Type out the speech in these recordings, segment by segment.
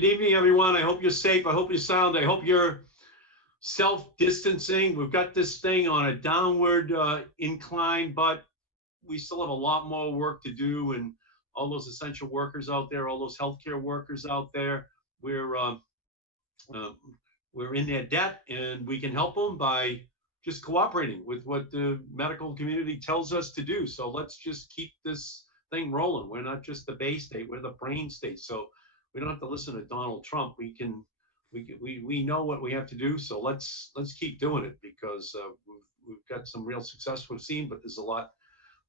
Good evening, everyone. I hope you're safe. I hope you're sound. I hope you're self-distancing. We've got this thing on a downward incline, but we still have a lot more work to do. And all those essential workers out there, all those healthcare workers out there, we're uh, uh, we're in their debt, and we can help them by just cooperating with what the medical community tells us to do. So let's just keep this thing rolling. We're not just the Bay State; we're the brain state. So we don't have to listen to Donald Trump. We know what we have to do. So let's keep doing it because we've got some real success we've seen, but there's a lot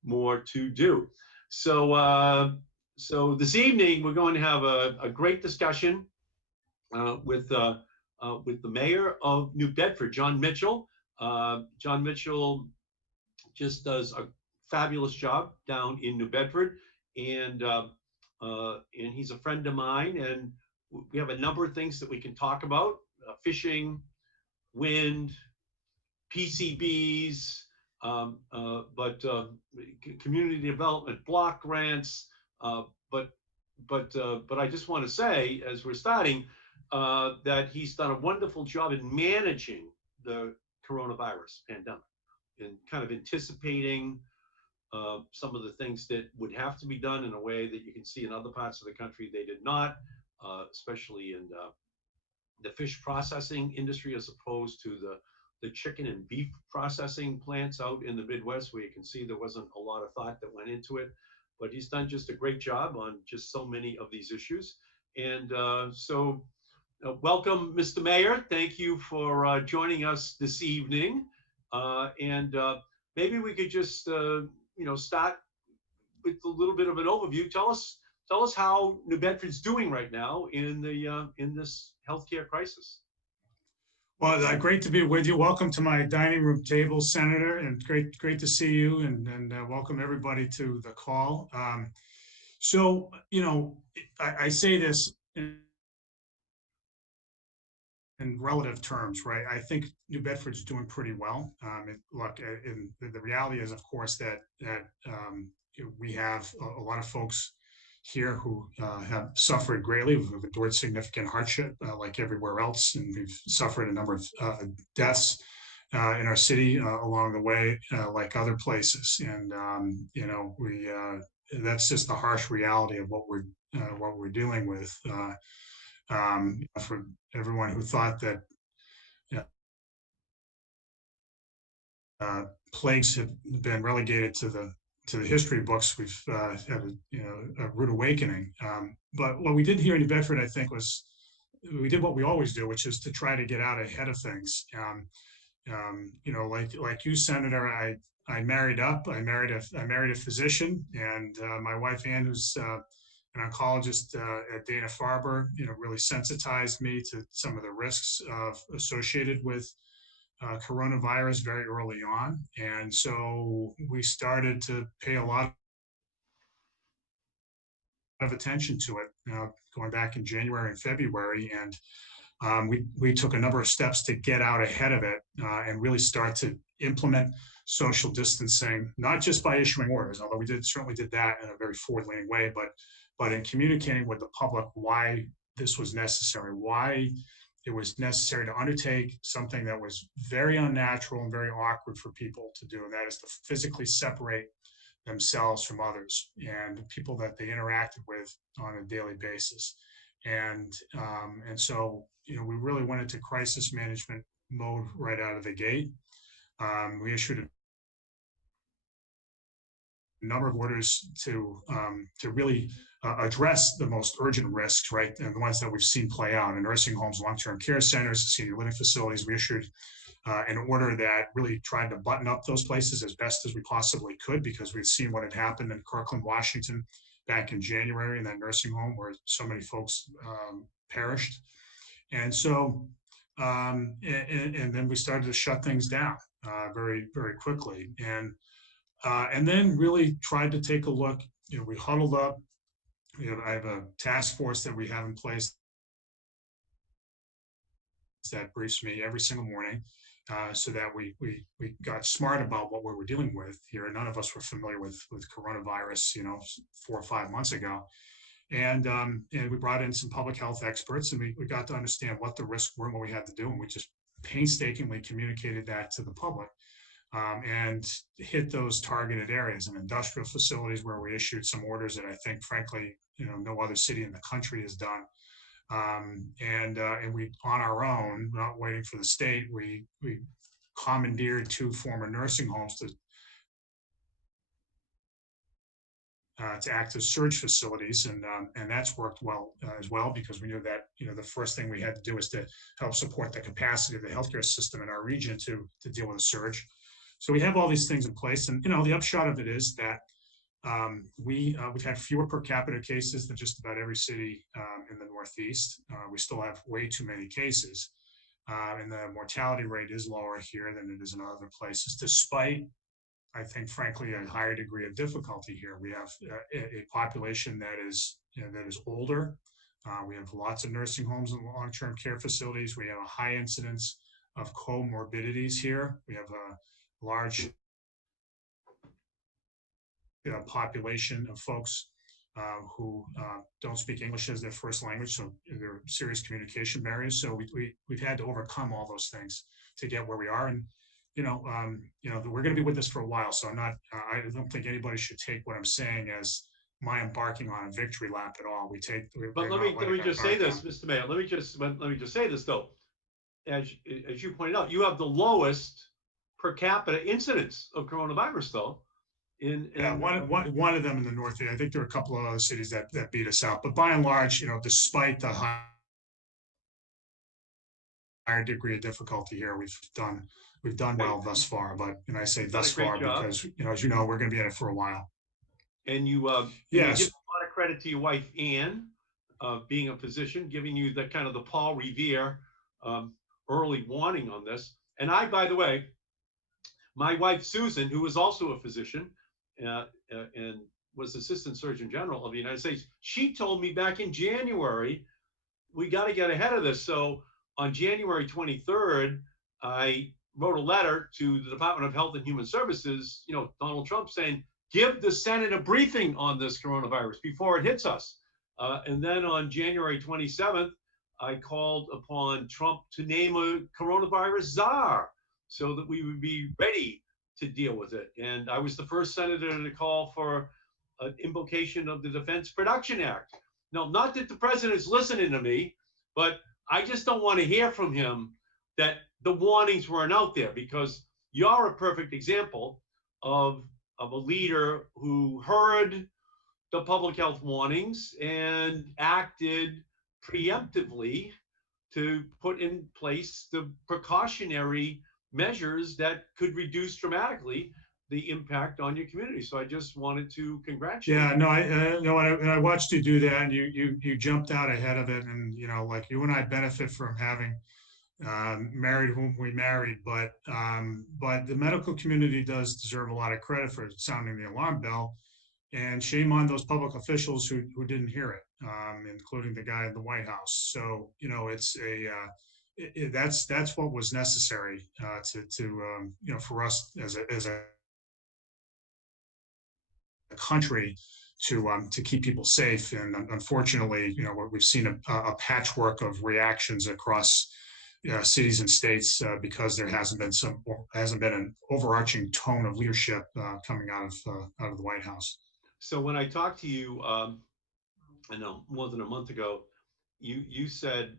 more to do. So so this evening we're going to have a great discussion with the mayor of New Bedford, John Mitchell. John Mitchell just does a fabulous job down in New Bedford, and he's a friend of mine. And we have a number of things that we can talk about: fishing, wind, PCBs, but community development, block grants. But but I just want to say, as we're starting, that he's done a wonderful job in managing the coronavirus pandemic and kind of anticipating some of the things that would have to be done in a way that you can see in other parts of the country they did not, especially in the fish processing industry as opposed to the chicken and beef processing plants out in the Midwest, where you can see there wasn't a lot of thought that went into it. But he's done just a great job on just so many of these issues. And welcome, Mr. Mayor. Thank you for joining us this evening. And maybe we could just, start with a little bit of an overview. Tell us how New Bedford's doing right now in this healthcare crisis. Well, great to be with you. Welcome to my dining room table, Senator, and great to see you, and welcome everybody to the call. So, I say this in relative terms, right? I think New Bedford's doing pretty well. The reality is, of course, that we have a lot of folks here who have suffered greatly. We've endured significant hardship, like everywhere else, and we've suffered a number of deaths in our city along the way, like other places. And that's just the harsh reality of what we're dealing with. For everyone who thought that plagues had been relegated to the history books, we've had a rude awakening. But what we did here in New Bedford, I think, was we did what we always do, which is to try to get out ahead of things. Like you, Senator, I married up. I married a physician, and my wife Ann, who's an oncologist at Dana-Farber, really sensitized me to some of the risks associated with coronavirus very early on. And so we started to pay a lot of attention to it, going back in January and February. And we took a number of steps to get out ahead of it and really start to implement social distancing, not just by issuing orders, although we certainly did that in a very forward-leaning way, but in communicating with the public why this was necessary, why it was necessary to undertake something that was very unnatural and very awkward for people to do, and that is to physically separate themselves from others and the people that they interacted with on a daily basis. And so, we really went into crisis management mode right out of the gate. We issued a number of orders to really address the most urgent risks, right? And the ones that we've seen play out in nursing homes, long-term care centers, senior living facilities. We issued an order that really tried to button up those places as best as we possibly could, because we've seen what had happened in Kirkland, Washington back in January in that nursing home where so many folks perished. And so, and then we started to shut things down very, very quickly. And then really tried to take a look. We huddled up. I have a task force that we have in place that briefs me every single morning, so that we got smart about what we were dealing with here. None of us were familiar with coronavirus, 4 or 5 months ago. And we brought in some public health experts, and we got to understand what the risks were and what we had to do, and we just painstakingly communicated that to the public, and hit those targeted areas and industrial facilities where we issued some orders that I think, frankly, no other city in the country has done. And we, on our own, not waiting for the state, we commandeered two former nursing homes to act as surge facilities, and that's worked well as well, because we knew that the first thing we had to do is to help support the capacity of the healthcare system in our region to deal with a surge. So we have all these things in place, and the upshot of it is that we've had fewer per capita cases than just about every city in the Northeast. We still have way too many cases, and the mortality rate is lower here than it is in other places, despite, I think, frankly, a higher degree of difficulty here. We have a population that is older. We have lots of nursing homes and long-term care facilities. We have a high incidence of comorbidities here. We have a large population of folks who don't speak English as their first language, so there are serious communication barriers. So we've had to overcome all those things to get where we are, and we're going to be with this for a while. So I don't think anybody should take what I'm saying as my embarking on a victory lap at all. But let me just say this, Mr. Mayor. Let me just say this though. As you pointed out, you have the lowest per capita incidence of coronavirus though. One of them in the Northeast. I think there are a couple of other cities that beat us out, but by and large, despite the higher degree of difficulty here, we've done well thus far. But I say thus far because as you know, we're going to be in it for a while. And you yes, you give a lot of credit to your wife Anne, being a physician, giving you the kind of the Paul Revere early warning on this. And by the way, my wife Susan, who is also a physician and was Assistant Surgeon General of the United States, she told me back in January, we got to get ahead of this. So on January 23rd, I wrote a letter to the Department of Health and Human Services, Donald Trump, saying, give the Senate a briefing on this coronavirus before it hits us. And then on January 27th, I called upon Trump to name a coronavirus czar so that we would be ready to deal with it. And I was the first senator to call for an invocation of the Defense Production Act. Now, not that the president's listening to me, but I just don't want to hear from him that the warnings weren't out there, because you're a perfect example of a leader who heard the public health warnings and acted preemptively to put in place the precautionary measures that could reduce dramatically the impact on your community. So I just wanted to congratulate you. Yeah, no, I watched you do that, and you jumped out ahead of it, and like you and I benefit from having married whom we married, but the medical community does deserve a lot of credit for sounding the alarm bell, and shame on those public officials who didn't hear it, including the guy in the White House. So it's that's what was necessary to for us as a country to keep people safe. And unfortunately, we've seen a patchwork of reactions across cities and states because there hasn't been an overarching tone of leadership coming out of the White House. So when I talked to you, I know more than a month ago, you said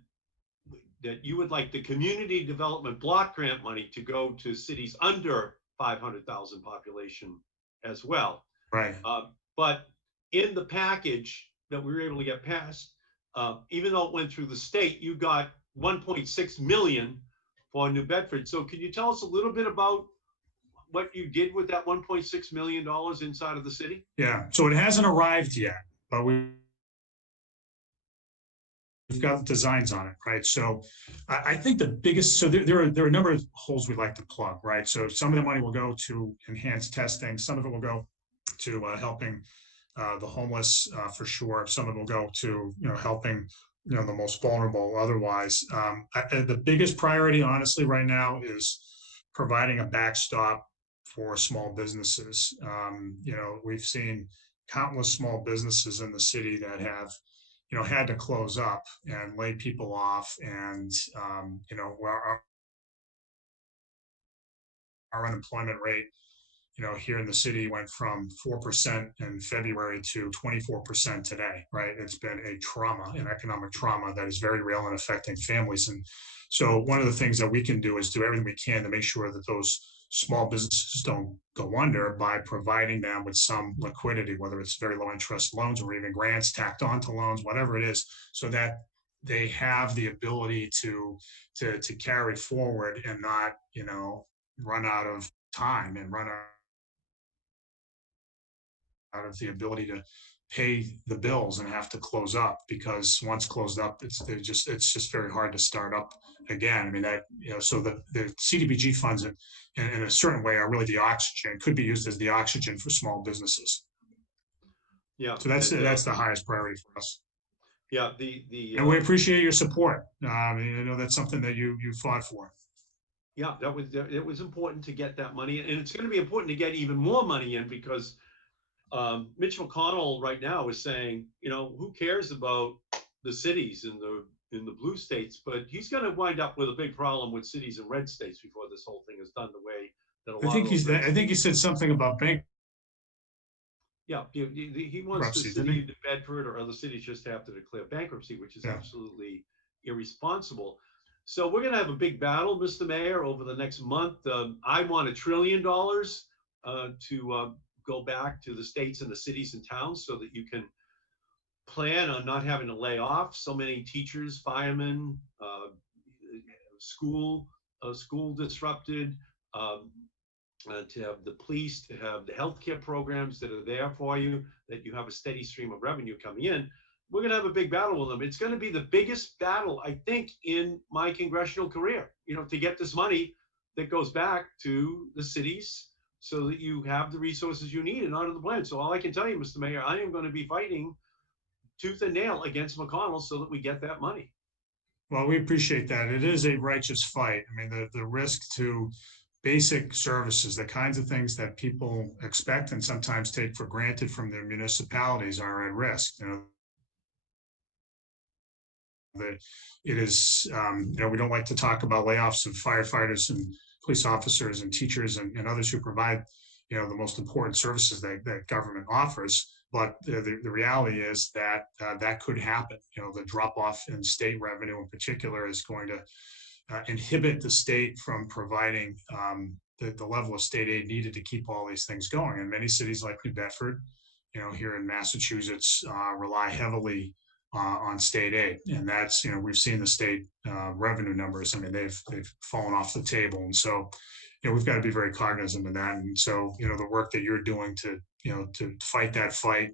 that you would like the community development block grant money to go to cities under 500,000 population as well. Right. But in the package that we were able to get passed, even though it went through the state, you got 1.6 million for New Bedford. So can you tell us a little bit about what you did with that $1.6 million inside of the city? Yeah, so it hasn't arrived yet, but we've got designs on it, right? So I think the biggest, so there are a number of holes we'd like to plug, right? So some of the money will go to enhanced testing. Some of it will go to helping the homeless for sure. Some of it will go to, helping, the most vulnerable otherwise. The biggest priority, honestly, right now is providing a backstop for small businesses. We've seen countless small businesses in the city that have had to close up and lay people off, and where our unemployment rate, here in the city went from 4% in February to 24% today, right? It's been a trauma, an economic trauma that is very real and affecting families. And so one of the things that we can do is do everything we can to make sure that those small businesses don't go under by providing them with some liquidity, whether it's very low interest loans or even grants tacked onto loans, whatever it is, so that they have the ability to carry forward and not, run out of time and run out of the ability to pay the bills and have to close up, because once closed up, it's just very hard to start up again. I mean, that, so the CDBG funds in a certain way are really the oxygen, could be used as the oxygen for small businesses. Yeah, So that's the highest priority for us. yeah. The And we appreciate your support. I know that's something that you fought for. Yeah, it was important to get that money, and it's going to be important to get even more money in, because Mitch McConnell right now is saying, who cares about the cities in the blue states, but he's going to wind up with a big problem with cities in red states before this whole thing is done the way that a I lot of think those red I think he states. said something about Yeah, he wants the bankruptcy, didn't city he? of Bedford or other cities just to have to declare bankruptcy, which is Yeah. absolutely irresponsible. So we're going to have a big battle, Mr. Mayor, over the next month. I want $1 trillion to go back to the states and the cities and towns so that you can plan on not having to lay off so many teachers, firemen, school school disrupted. Um, to have the police, to have the healthcare programs that are there for you, that you have a steady stream of revenue coming in. We're going to have a big battle with them. It's going to be the biggest battle, I think, in my congressional career, to get this money that goes back to the cities so that you have the resources you need in order to plan. So all I can tell you, Mr. Mayor, I am going to be fighting tooth and nail against McConnell so that we get that money. Well, we appreciate that. It is a righteous fight. I mean, the risk to basic services, the kinds of things that people expect and sometimes take for granted from their municipalities, are at risk. That it is, we don't like to talk about layoffs of firefighters and police officers and teachers and others who provide, the most important services that government offers. But the reality is that that could happen. The drop off in state revenue in particular is going to inhibit the state from providing the level of state aid needed to keep all these things going. And many cities like New Bedford, here in Massachusetts, rely heavily on state aid, and that's, we've seen the state revenue numbers. I mean, they've fallen off the table, and so we've got to be very cognizant of that. And so the work that you're doing to fight that fight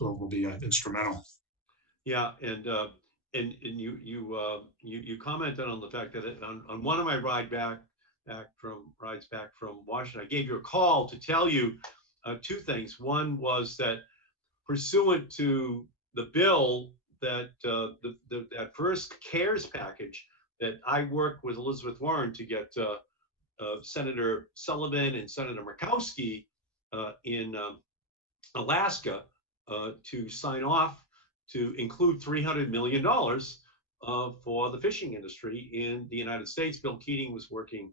will be instrumental. Yeah, and you commented on the fact that on one of my rides back from Washington, I gave you a call to tell you two things. One was that pursuant to the bill that that first CARES package that I worked with Elizabeth Warren to get Senator Sullivan and Senator Murkowski in Alaska to sign off to include $300 million for the fishing industry in the United States. Bill Keating was working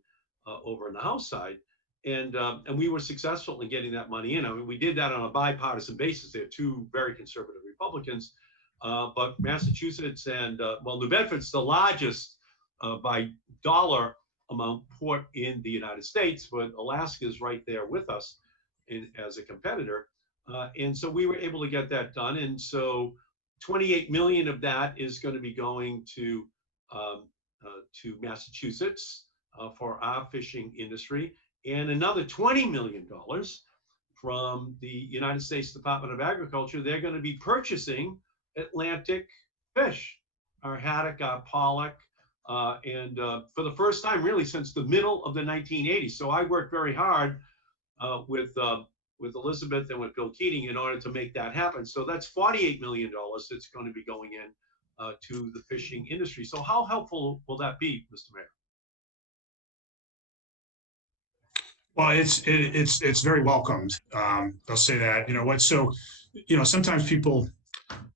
over on the House side, and we were successful in getting that money in. I mean, we did that on a bipartisan basis. There are two very conservative Republicans, but Massachusetts and New Bedford's the largest by dollar amount port in the United States, but Alaska is right there with us as a competitor. And so we were able to get that done. And so 28 million of that is going to be going to Massachusetts for our fishing industry, and another $20 million from the United States Department of Agriculture. They're going to be purchasing Atlantic fish, our haddock, our pollock, and for the first time really since the middle of the 1980s. So I worked very hard with Elizabeth and with Bill Keating in order to make that happen. So that's $48 million that's going to be going in to the fishing industry. So how helpful will that be, Mr. Mayor? Well, it's very welcomed. They'll say that. You know what? So, sometimes people,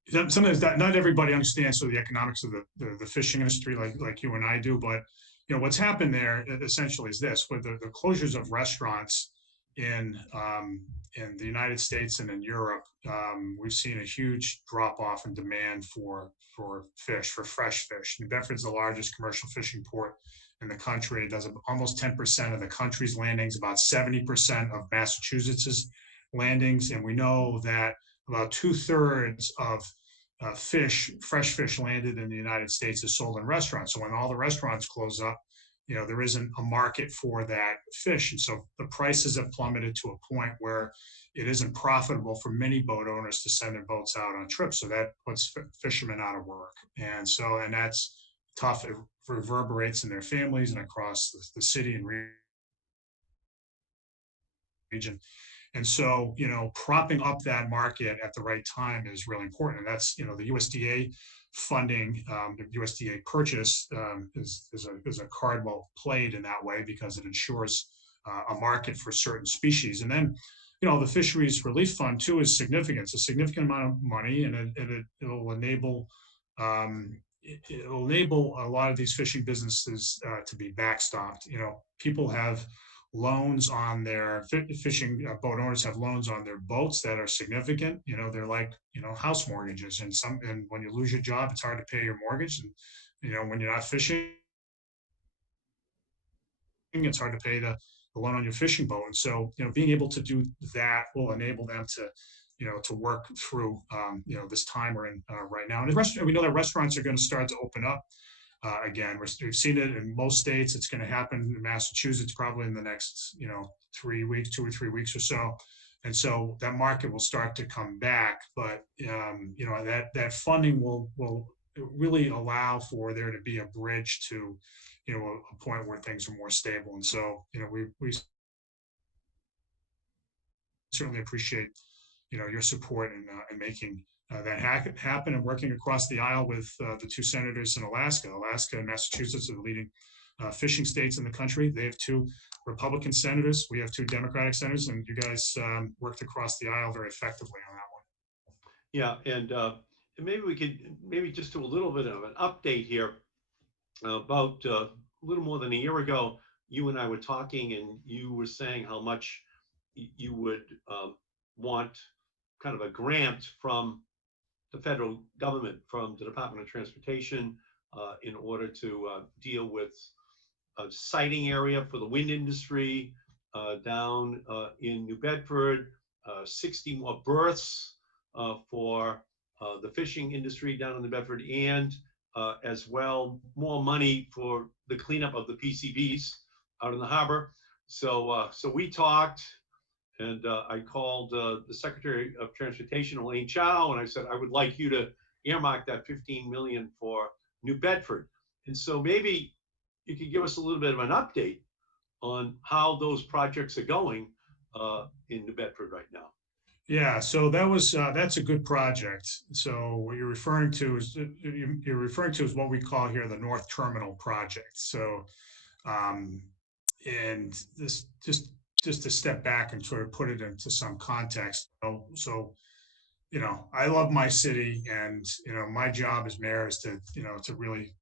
sometimes not everybody understands sort of the economics of the fishing industry like you and I do. But what's happened there essentially is this: with the closures of restaurants in the United States and in Europe, we've seen a huge drop off in demand for fish, for fresh fish. New Bedford's the largest commercial fishing port in the country. It does almost 10% of the country's landings, about 70% of Massachusetts's landings, and we know that about 2/3 of fresh fish landed in the United States is sold in restaurants. So when all the restaurants close up, there isn't a market for that fish. And so the prices have plummeted to a point where it isn't profitable for many boat owners to send their boats out on trips. So that puts fishermen out of work. And that's tough. It reverberates in their families and across the city and region. And so, propping up that market at the right time is really important. And that's, the USDA funding, the USDA purchase is a card well played in that way because it ensures a market for certain species. And then, the Fisheries Relief Fund too is significant. It's a significant amount of money, and it'll enable it'll enable a lot of these fishing businesses to be backstopped. People have loans on their fishing boat owners have loans on their boats that are significant. They're like house mortgages, and when you lose your job, it's hard to pay your mortgage. And when you're not fishing, it's hard to pay the loan on your fishing boat. And so being able to do that will enable them to work through this time we're in right now. And we know that restaurants are going to start to open up again. We've seen it in most states. It's going to happen in Massachusetts probably in the next 3 weeks, 2 or 3 weeks or so. And so that market will start to come back. But that funding will really allow for there to be a bridge to a point where things are more stable. And so we certainly appreciate your support in making that happen, and working across the aisle with the two senators in Alaska. Alaska and Massachusetts are the leading fishing states in the country. They have two Republican senators. We have two Democratic senators, and you guys worked across the aisle very effectively on that one. Yeah, and maybe we could maybe just do a little bit of an update here. About a little more than a year ago, you and I were talking, and you were saying how much you would want kind of a grant from the federal government, from the Department of Transportation, in order to deal with a siting area for the wind industry down in New Bedford, 60 more berths for the fishing industry down in New Bedford, and as well more money for the cleanup of the PCBs out in the harbor. So we talked, and I called the Secretary of Transportation, Elaine Chao, and I said I would like you to earmark that 15 million for New Bedford. And so maybe you could give us a little bit of an update on how those projects are going in New Bedford right now. Yeah, so that's a good project. So what you're referring to is what we call here the North Terminal project. So and this just to step back and sort of put it into some context. So I love my city, and my job as mayor is to really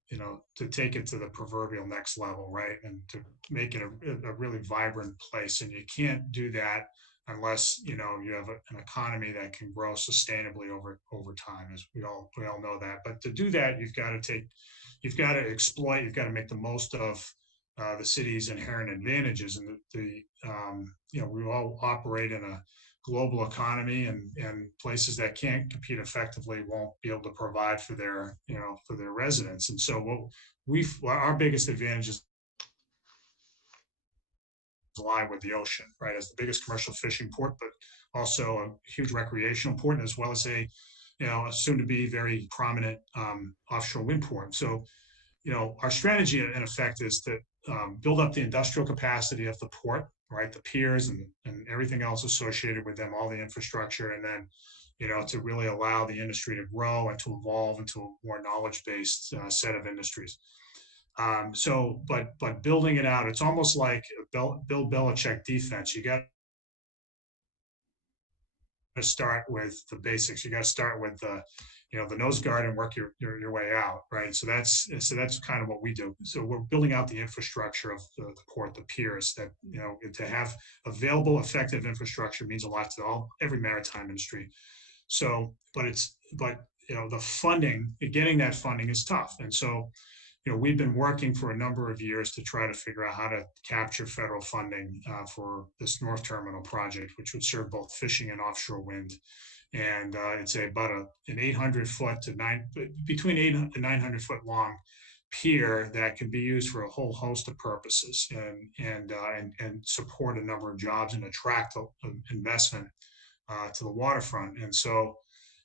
to take it to the proverbial next level, right, and to make it a really vibrant place. And you can't do that unless you have an economy that can grow sustainably over time, as we all know that. But to do that, you've got to exploit, you've got to make the most of the city's inherent advantages, and we all operate in a global economy, and places that can't compete effectively won't be able to provide for their residents. And so our biggest advantage is lie with the ocean, right, as the biggest commercial fishing port, but also a huge recreational port, as well as a soon to be very prominent offshore wind port. So our strategy in effect is to build up the industrial capacity of the port, right, the piers and everything else associated with them, all the infrastructure, and then to really allow the industry to grow and to evolve into a more knowledge-based set of industries. But building it out, it's almost like a Bill Belichick defense. You got to start with the basics. You got to start with the nose guard and work your way out, right? So that's kind of what we do. So we're building out the infrastructure of the port, the piers. That to have available, effective infrastructure means a lot to every maritime industry. So, but the funding, getting that funding is tough, and so we've been working for a number of years to try to figure out how to capture federal funding for this North Terminal project, which would serve both fishing and offshore wind. And it's about an 800 foot to between 800 and 900 foot long pier that can be used for a whole host of purposes and support a number of jobs and attract investment to the waterfront. And so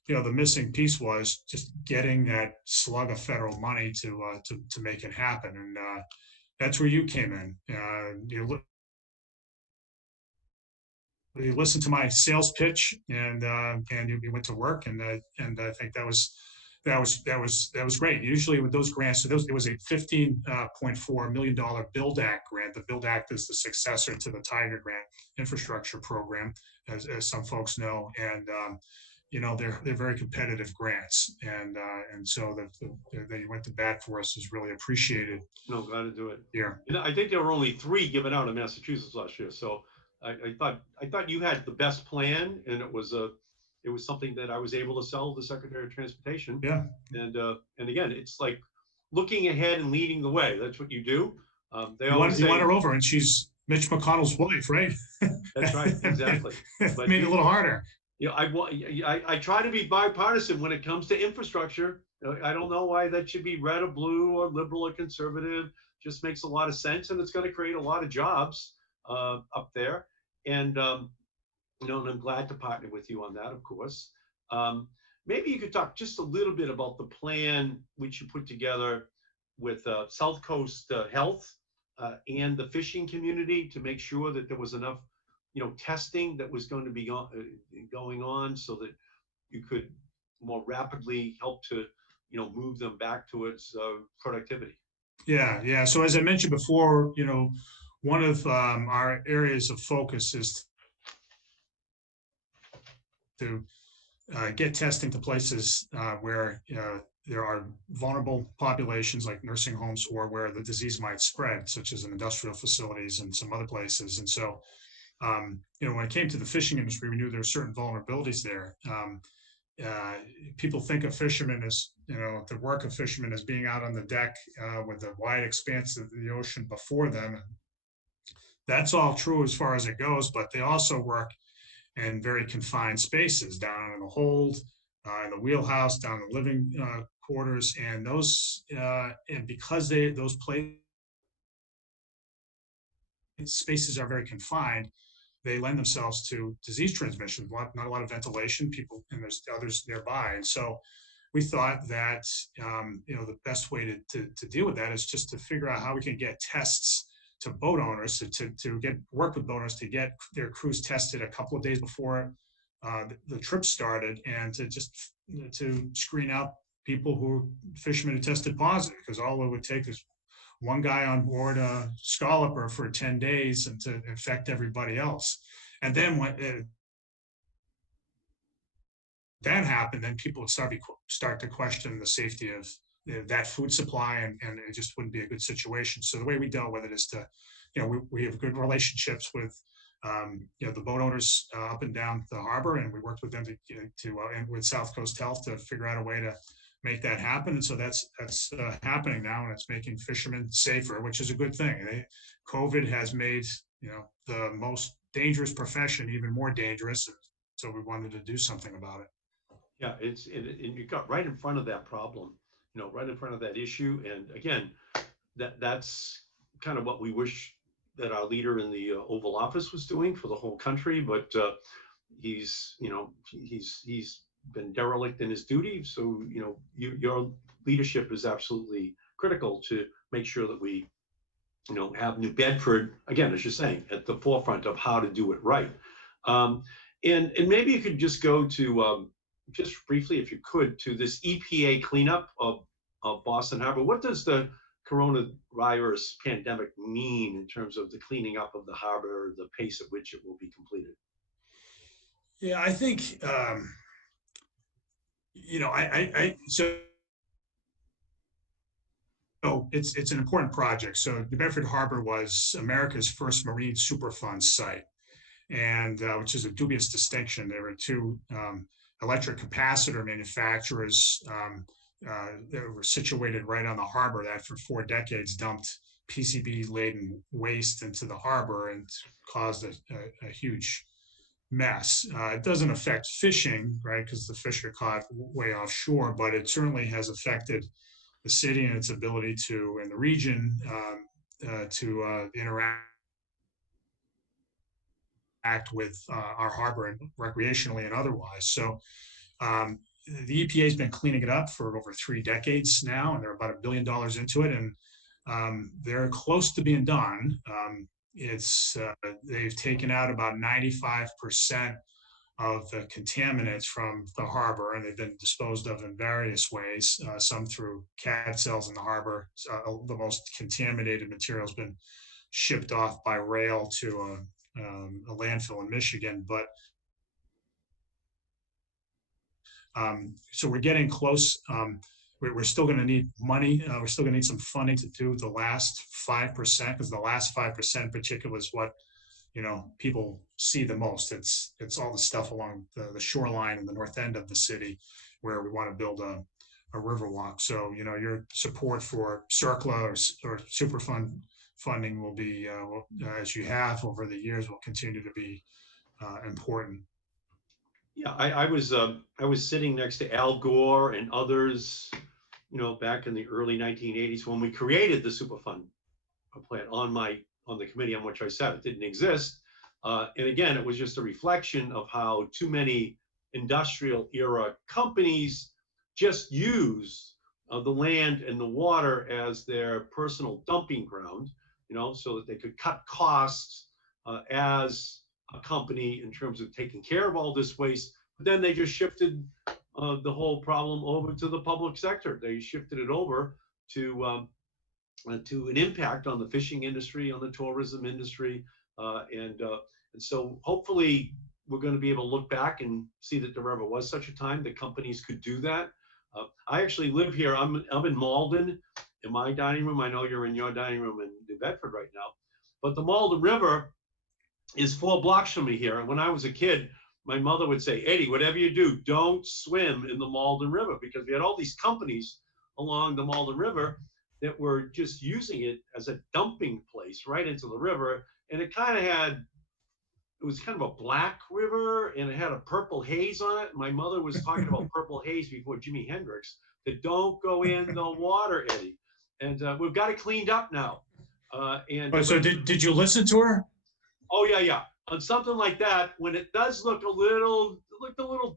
the missing piece was just getting that slug of federal money to make it happen, and that's where you came in. You listened to my sales pitch, and you went to work, and I think that was great. Usually with those grants, so it was a $15.4 million Build Act grant. The Build Act is the successor to the Tiger Grant infrastructure program, as some folks know, and they're very competitive grants, and so that you went to bat for us is really appreciated. No, glad to do it. Here. And I think there were only 3 given out in Massachusetts last year. So I thought you had the best plan, and it was something that I was able to sell to the Secretary of Transportation. Yeah. And again, it's like looking ahead and leading the way. That's what you do. They You always want say, her over, and she's Mitch McConnell's wife, right? that's right, exactly. But Made it a little harder. I try to be bipartisan when it comes to infrastructure. I don't know why that should be red or blue or liberal or conservative. Just makes a lot of sense, and it's going to create a lot of jobs up there. And and I'm glad to partner with you on that, of course. Maybe you could talk just a little bit about the plan which you put together with South Coast Health and the fishing community to make sure that there was enough, testing that was going to be going on so that you could more rapidly help to, move them back towards productivity. Yeah. So as I mentioned before, one of our areas of focus is to get testing to places where there are vulnerable populations like nursing homes or where the disease might spread, such as in industrial facilities and some other places. And so, when it came to the fishing industry, we knew there were certain vulnerabilities there. People think of fishermen as, the work of fishermen as being out on the deck with the wide expanse of the ocean before them. That's all true as far as it goes, but they also work in very confined spaces, down in the hold, in the wheelhouse, down in the living quarters, and those and because those spaces are very confined, they lend themselves to disease transmission. Not a lot of ventilation, people, and there's others nearby, and so we thought that the best way to deal with that is just to figure out how we can get tests to boat owners to work with boat owners to get their crews tested a couple of days before the trip started, and to screen out people who fishermen who tested positive, because all it would take is one guy on board a scalloper for 10 days and to infect everybody else. And then when that happened, then people would start to question the safety of that food supply, and it just wouldn't be a good situation. So the way we dealt with it is to, we have good relationships with, the boat owners up and down the harbor, and we worked with them and with South Coast Health to figure out a way to make that happen. And so that's happening now, and it's making fishermen safer, which is a good thing. COVID has made, the most dangerous profession even more dangerous. So we wanted to do something about it. Yeah, and you got right in front of that problem, right in front of that issue. And again, that's kind of what we wish that our leader in the Oval Office was doing for the whole country. But he's been derelict in his duty. So your leadership is absolutely critical to make sure that we have New Bedford, again, as you're saying, at the forefront of how to do it right. And maybe you could just go to just briefly, if you could, to this EPA cleanup of Boston Harbor. What does the coronavirus pandemic mean in terms of the cleaning up of the harbor, the pace at which it will be completed? Yeah, I think so it's an important project. So New Bedford Harbor was America's first marine Superfund site, and which is a dubious distinction. There were two electric capacitor manufacturers that were situated right on the harbor that for 4 decades dumped PCB laden waste into the harbor and caused a huge mess. It doesn't affect fishing, right, because the fish are caught way offshore, but it certainly has affected the city and its ability to, in the region, to interact with our harbor and recreationally and otherwise. So um, the EPA has been cleaning it up for over 3 decades now, and they're about $1 billion into it, and they're close to being done. It's they've taken out about 95% of the contaminants from the harbor, and they've been disposed of in various ways, some through CAD cells in the harbor. The most contaminated material has been shipped off by rail to a landfill in Michigan. But so we're getting close. We're still going to need money. We're still going to need some funding to do the last 5%, because the last 5% in particular is what people see the most. It's all the stuff along the shoreline and the north end of the city where we want to build a river walk. So your support for CERCLA or Superfund funding will be, as you have over the years, will continue to be important. Yeah, I was sitting next to Al Gore and others, back in the early 1980s when we created the Superfund plan on the committee on which I sat. It didn't exist, and again, it was just a reflection of how too many industrial era companies just used the land and the water as their personal dumping ground, so that they could cut costs as a company in terms of taking care of all this waste. But then they just shifted the whole problem over to the public sector. They shifted it over to an impact on the fishing industry, on the tourism industry, and so hopefully we're going to be able to look back and see that there ever was such a time that companies could do that. I actually live here. I'm in Malden, in my dining room. I know you're in your dining room in New Bedford right now, but the Malden River is 4 blocks from me here. And when I was a kid, my mother would say, Eddie, whatever you do, don't swim in the Malden River, because we had all these companies along the Malden River that were just using it as a dumping place right into the river. And it was kind of a black river, and it had a purple haze on it. My mother was talking about purple haze before Jimi Hendrix, that don't go in the water, Eddie. And we've got it cleaned up now. So did you listen to her? Oh yeah, yeah. On something like that, when it does look a little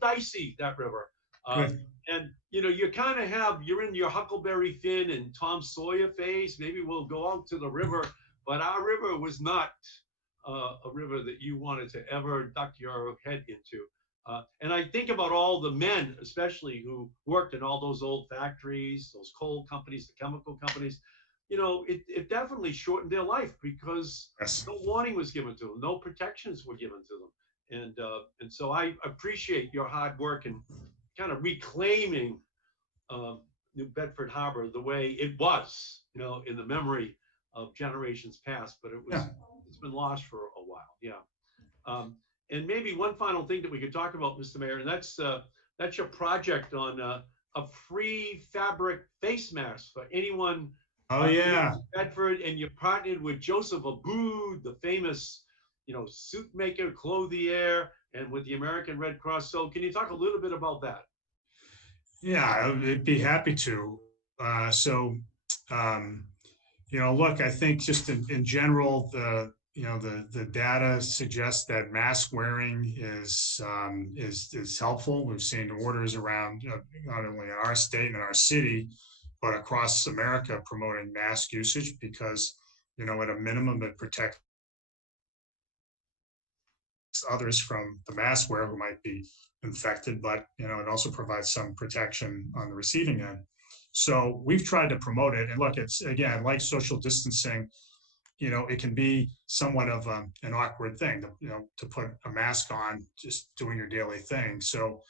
dicey, that river. And you kind of you're in your Huckleberry Finn and Tom Sawyer phase. Maybe we'll go out to the river, but our river was not a river that you wanted to ever duck your head into. And I think about all the men, especially who worked in all those old factories, those coal companies, the chemical companies. It definitely shortened their life, because Yes. no warning was given to them, no protections were given to them, and so I appreciate your hard work and kind of reclaiming New Bedford Harbor the way it was, in the memory of generations past. But it's been lost for a while. Yeah. And maybe one final thing that we could talk about, Mr. Mayor, and that's your project on a free fabric face mask for anyone. Oh yeah. Bedford, and you partnered with Joseph Abboud, the famous, suit maker, clothier, and with the American Red Cross. So can you talk a little bit about that? Yeah, I'd be happy to. So, look, I think just in general, the data suggests that mask wearing is helpful. We've seen orders around not only in our state and our city, but across America promoting mask usage, because at a minimum it protects others from the mask wearer who might be infected, but it also provides some protection on the receiving end. So we've tried to promote it. And look, it's again, like social distancing, it can be somewhat of an awkward thing to put a mask on, just doing your daily thing. So,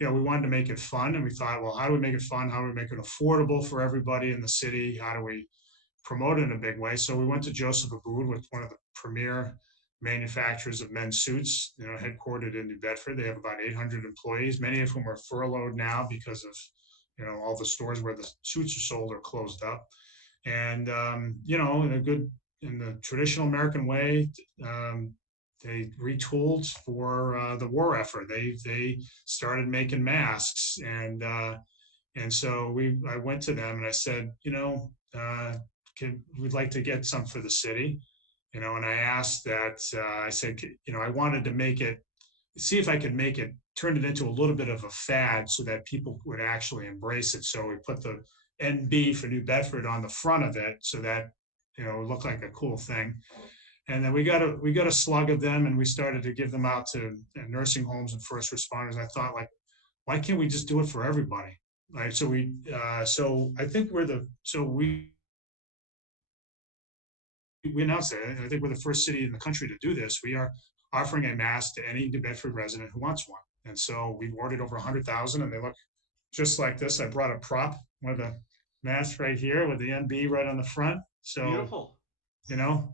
we wanted to make it fun, and we thought, well, how do we make it fun? How do we make it affordable for everybody in the city? How do we promote it in a big way? So we went to Joseph Abboud, with one of the premier manufacturers of men's suits, headquartered in New Bedford. They have about 800 employees, many of whom are furloughed now because of, all the stores where the suits are sold are closed up. And, in the traditional American way, they retooled for the war effort. They started making masks, and so I went to them and I said, we'd like to get some for the city, and I asked that. I said, I wanted to see if I could turn it into a little bit of a fad so that people would actually embrace it. So we put the NB for New Bedford on the front of it so that it looked like a cool thing. And then we got a slug of them, and we started to give them out to nursing homes and first responders. I thought, like, why can't we just do it for everybody? Right. So I think we announced it. I think we're the first city in the country to do this. We are offering a mask to any New Bedford resident who wants one. And so we've ordered over 100,000, and they look just like this. I brought a prop, one of the masks right here with the NB right on the front. So Beautiful. you know,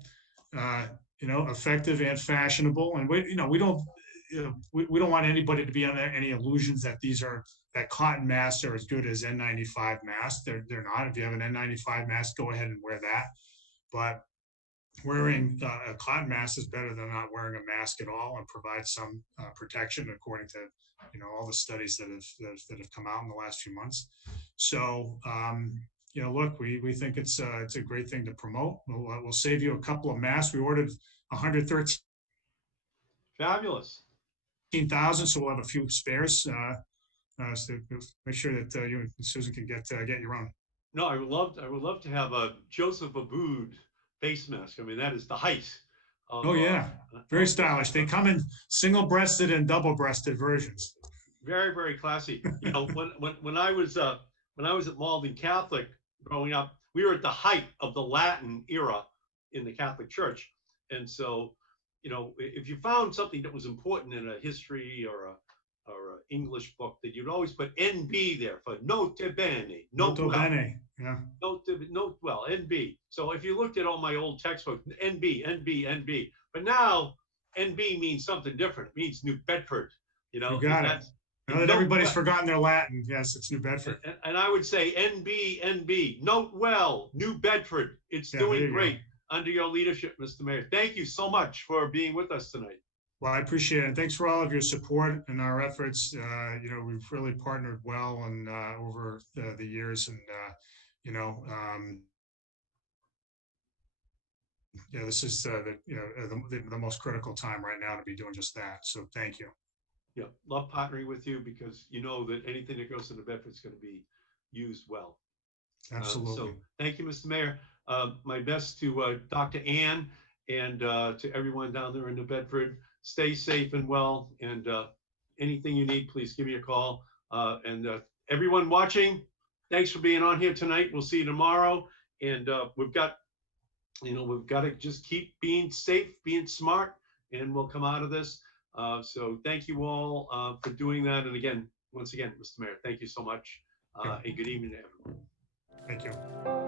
effective and fashionable. And we don't, we don't want anybody to be under any illusions that that cotton masks are as good as N95 masks. They're not. If you have an N95 mask, go ahead and wear that. But wearing a cotton mask is better than not wearing a mask at all, and provides some protection, according to all the studies that have come out in the last few months. So look, we think it's a great thing to promote. We'll save you a couple of masks. We ordered 113,000, Fabulous. so we'll have a few spares. So make sure that you and Susan can get your own. No, I would love to have a Joseph Abboud face mask. I mean, that is the height of, Oh yeah, very stylish. They come in single-breasted and double-breasted versions. Very, very classy. When I was at Malden Catholic growing up, we were at the height of the Latin era in the Catholic Church, and so if you found something that was important in a history or a English book, that you'd always put NB there for note bene, note bene, yeah, note well, NB. So if you looked at all my old textbooks, NB, NB, NB, but now NB means something different. It means New Bedford. You got it. Now that everybody's forgotten their Latin, yes, it's New Bedford. And I would say NB, NB, note well, New Bedford. It's doing great under your leadership, Mr. Mayor. Thank you so much for being with us tonight. Well, I appreciate it. And thanks for all of your support and our efforts. We've really partnered well and over the years, and this is the most critical time right now to be doing just that. So thank you. Yeah, love partnering with you, because you know that anything that goes to New Bedford is going to be used well. Absolutely. So thank you, Mr. Mayor. My best to Dr. Ann and to everyone down there in New Bedford. Stay safe and well, and anything you need, please give me a call. And everyone watching, thanks for being on here tonight. We'll see you tomorrow. And we've got to just keep being safe, being smart, and we'll come out of this. So thank you all for doing that. And again, once again, Mr. Mayor, thank you so much. And good evening to everyone. Thank you.